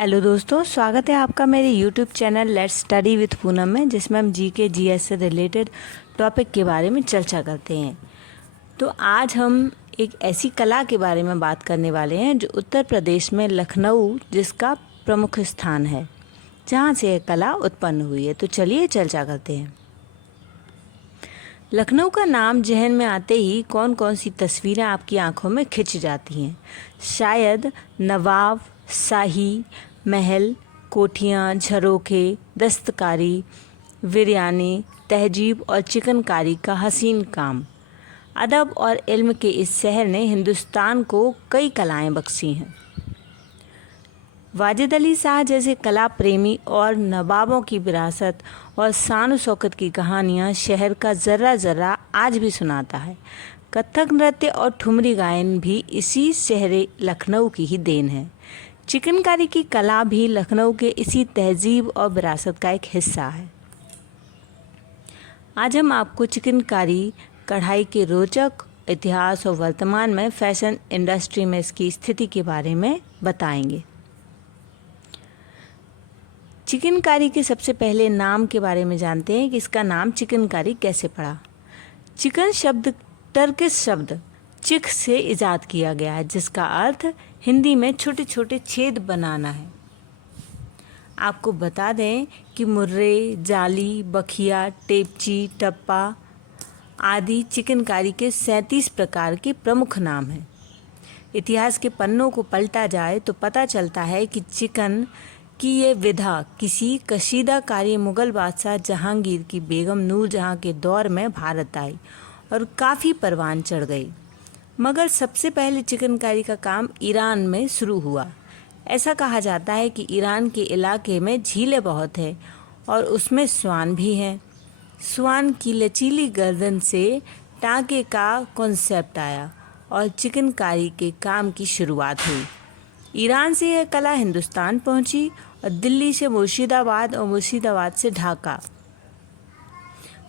Hello दोस्तों, स्वागत है आपका मेरे YouTube channel let's study with Poonam में, जिसमें हम जीके जीएस से रिलेटेड टॉपिक के बारे में चर्चा करते हैं। तो आज हम एक ऐसी कला के बारे में बात करने वाले हैं जो उत्तर प्रदेश में लखनऊ जिसका प्रमुख स्थान है, जहाँ से यह कला उत्पन्न हुई है। तो चलिए चर्चा करते हैं। लखनऊ का नाम जहन में आते ही कौन कौन सी तस्वीरें आपकी आंखों में खिंच जाती हैं? शायद नवाब, शाही महल, कोठियाँ, झरोखे, दस्तकारी, बिरयानी, तहजीब और चिकनकारी का हसीन काम। अदब और इल्म के इस शहर ने हिंदुस्तान को कई कलाएं बख्शी हैं। वाजिद अली शाह जैसे कला प्रेमी और नवाबों की विरासत और शान शौकत की कहानियाँ शहर का ज़र्रा ज़र्रा आज भी सुनाता है। कथक नृत्य और ठुमरी गायन भी इसी शहर लखनऊ की ही देन है। चिकनकारी की कला भी लखनऊ के इसी तहजीब और विरासत का एक हिस्सा है। आज हम आपको चिकनकारी कढ़ाई के रोचक इतिहास और वर्तमान में फैशन इंडस्ट्री में इसकी स्थिति के बारे में बताएंगे। चिकनकारी के सबसे पहले नाम के बारे में जानते हैं कि इसका नाम चिकनकारी कैसे पड़ा। चिकन शब्द टर्किश शब्द चिक से इजाद किया गया है, जिसका अर्थ हिंदी में छोटे छोटे छेद बनाना है। आपको बता दें कि मुर्रे, जाली, बखिया, टेपची, टप्पा आदि चिकनकारी के 37 प्रकार के प्रमुख नाम हैं। इतिहास के पन्नों को पलटा जाए तो पता चलता है कि चिकन की ये विधा किसी कशीदाकारी मुग़ल बादशाह जहांगीर की बेगम नूरजहां के दौर में भारत आई और काफ़ी परवान चढ़ गई। मगर सबसे पहले चिकनकारी का काम ईरान में शुरू हुआ। ऐसा कहा जाता है कि ईरान के इलाके में झीलें बहुत हैं और उसमें स्वान भी हैं। स्वान की लचीली गर्दन से टाँके का कॉन्सेप्ट आया और चिकनकारी के काम की शुरुआत हुई। ईरान से यह कला हिंदुस्तान पहुंची और दिल्ली से मुर्शिदाबाद और मुर्शिदाबाद से ढाका।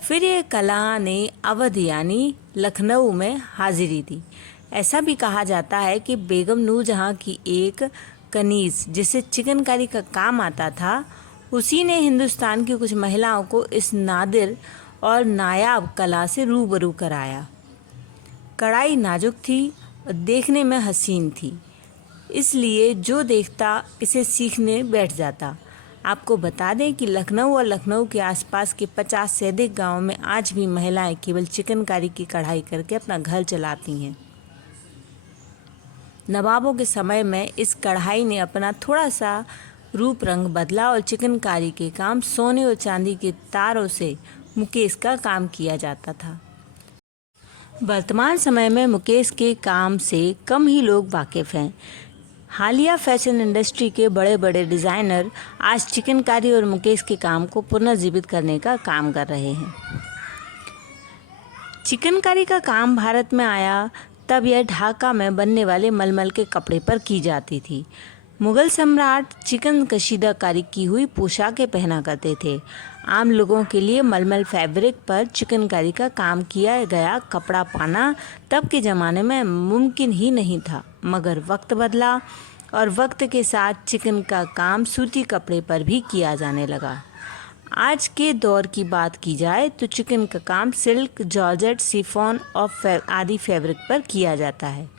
फिर यह कला ने अवध यानी लखनऊ में हाजिरी दी। ऐसा भी कहा जाता है कि बेगम नूरजहां की एक कनीज़ जिसे चिकनकारी का काम आता था, उसी ने हिंदुस्तान की कुछ महिलाओं को इस नादिर और नायाब कला से रूबरू कराया। कढ़ाई नाजुक थी और देखने में हसीन थी, इसलिए जो देखता इसे सीखने बैठ जाता। आपको बता दें कि लखनऊ और लखनऊ के आसपास के 50 से अधिक गाँवों में आज भी महिलाएं केवल चिकनकारी की कढ़ाई करके अपना घर चलाती हैं। नवाबों के समय में इस कढ़ाई ने अपना थोड़ा सा रूप रंग बदला और चिकनकारी के काम सोने और चांदी के तारों से मुकेश का काम किया जाता था। वर्तमान समय में मुकेश के काम से कम ही लोग वाकिफ़ हैं। हालिया फैशन इंडस्ट्री के बड़े बड़े डिज़ाइनर आज चिकनकारी और मुकेश के काम को पुनर्जीवित करने का काम कर रहे हैं। चिकनकारी का काम भारत में आया तब यह ढाका में बनने वाले मलमल के कपड़े पर की जाती थी। मुग़ल सम्राट चिकन कशीदाकारी की हुई पोशाकें पहना करते थे। आम लोगों के लिए मलमल फैब्रिक पर चिकनकारी का काम किया गया कपड़ा पाना तब के ज़माने में मुमकिन ही नहीं था। मगर वक्त बदला और वक्त के साथ चिकन का काम सूती कपड़े पर भी किया जाने लगा। आज के दौर की बात की जाए तो चिकन का काम सिल्क, जॉर्जेट, शिफॉन और आदि फैब्रिक पर किया जाता है।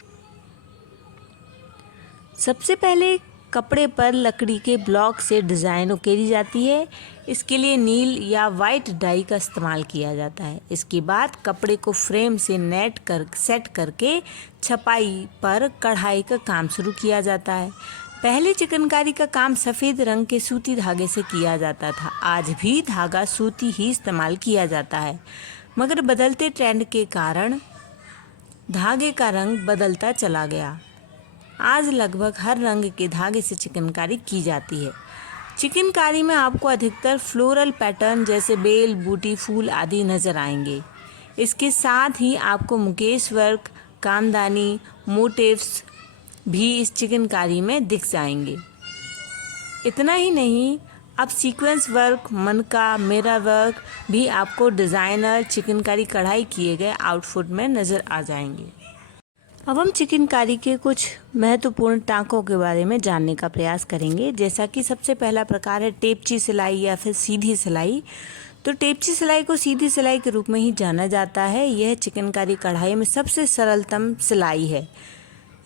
सबसे पहले कपड़े पर लकड़ी के ब्लॉक से डिज़ाइन उकेरी जाती है। इसके लिए नील या वाइट डाई का इस्तेमाल किया जाता है। इसके बाद कपड़े को फ्रेम से सेट करके छपाई पर कढ़ाई का काम शुरू किया जाता है। पहले चिकनकारी का काम सफ़ेद रंग के सूती धागे से किया जाता था। आज भी धागा सूती ही इस्तेमाल किया जाता है, मगर बदलते ट्रेंड के कारण धागे का रंग बदलता चला गया। आज लगभग हर रंग के धागे से चिकनकारी की जाती है। चिकनकारी में आपको अधिकतर फ्लोरल पैटर्न जैसे बेल, बूटी, फूल आदि नज़र आएंगे। इसके साथ ही आपको मुकेश वर्क, कामदानी, मोटिव्स भी इस चिकनकारी में दिख जाएंगे। इतना ही नहीं, अब सीक्वेंस वर्क, मनका, मिरर वर्क भी आपको डिज़ाइनर चिकनकारी कढ़ाई किए गए आउटफिट में नज़र आ जाएंगे। अब हम चिकनकारी के कुछ महत्वपूर्ण टाँकों के बारे में जानने का प्रयास करेंगे। जैसा कि सबसे पहला प्रकार है टेपची सिलाई या फिर सीधी सिलाई। तो टेपची सिलाई को सीधी सिलाई के रूप में ही जाना जाता है। यह चिकनकारी कढ़ाई में सबसे सरलतम सिलाई है।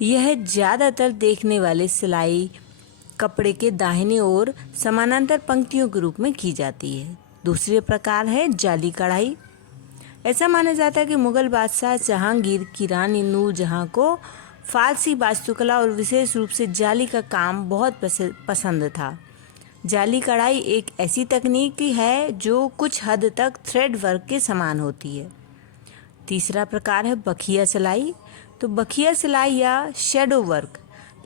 यह ज़्यादातर देखने वाले सिलाई कपड़े के दाहिनी ओर समानांतर पंक्तियों के रूप में की जाती है। दूसरे प्रकार है जाली कढ़ाई। ऐसा माना जाता है कि मुग़ल बादशाह जहांगीर की रानी नूरजहां को फ़ारसी वास्तुकला और विशेष रूप से जाली का काम बहुत पसंद था। जाली कढ़ाई एक ऐसी तकनीक है जो कुछ हद तक थ्रेड वर्क के समान होती है। तीसरा प्रकार है बखिया सिलाई। तो बखिया सिलाई या शैडो वर्क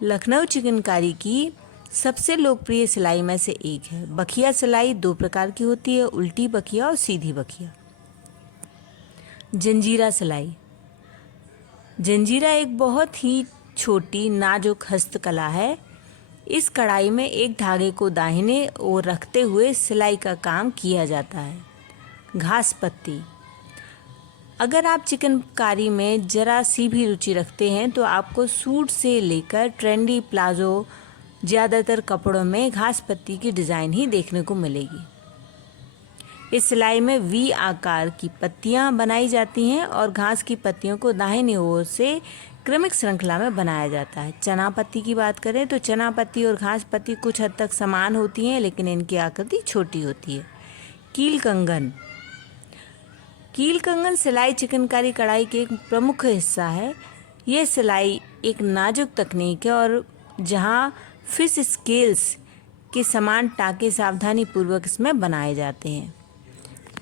लखनऊ चिकनकारी की सबसे लोकप्रिय सिलाई में से एक है। बखिया सिलाई दो प्रकार की होती है, उल्टी बखिया और सीधी बखिया। जंजीरा सिलाई। जंजीरा एक बहुत ही छोटी नाजुक हस्तकला है। इस कढ़ाई में एक धागे को दाहिने ओर रखते हुए सिलाई का काम किया जाता है। घास पत्ती। अगर आप चिकनकारी में ज़रा सी भी रुचि रखते हैं तो आपको सूट से लेकर ट्रेंडी प्लाजो ज़्यादातर कपड़ों में घास पत्ती की डिज़ाइन ही देखने को मिलेगी। इस सिलाई में वी आकार की पत्तियां बनाई जाती हैं और घास की पत्तियों को दाहिनी ओर से क्रमिक श्रृंखला में बनाया जाता है। चना पत्ती की बात करें तो चना पत्ती और घास पत्ती कुछ हद तक समान होती हैं, लेकिन इनकी आकृति छोटी होती है। कील कंगन। कील कंगन सिलाई चिकनकारी कढ़ाई के एक प्रमुख हिस्सा है। यह सिलाई एक नाजुक तकनीक है और जहां फिश स्केल्स के समान टाँके सावधानी पूर्वक इसमें बनाए जाते हैं।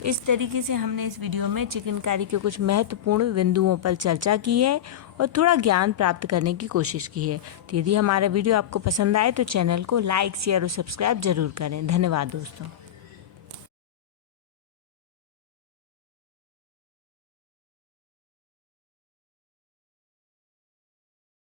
इस तरीके से हमने इस वीडियो में चिकनकारी के कुछ महत्वपूर्ण बिंदुओं पर चर्चा की है और थोड़ा ज्ञान प्राप्त करने की कोशिश की है। तो यदि हमारा वीडियो आपको पसंद आए तो चैनल को लाइक, शेयर और सब्सक्राइब जरूर करें। धन्यवाद दोस्तों।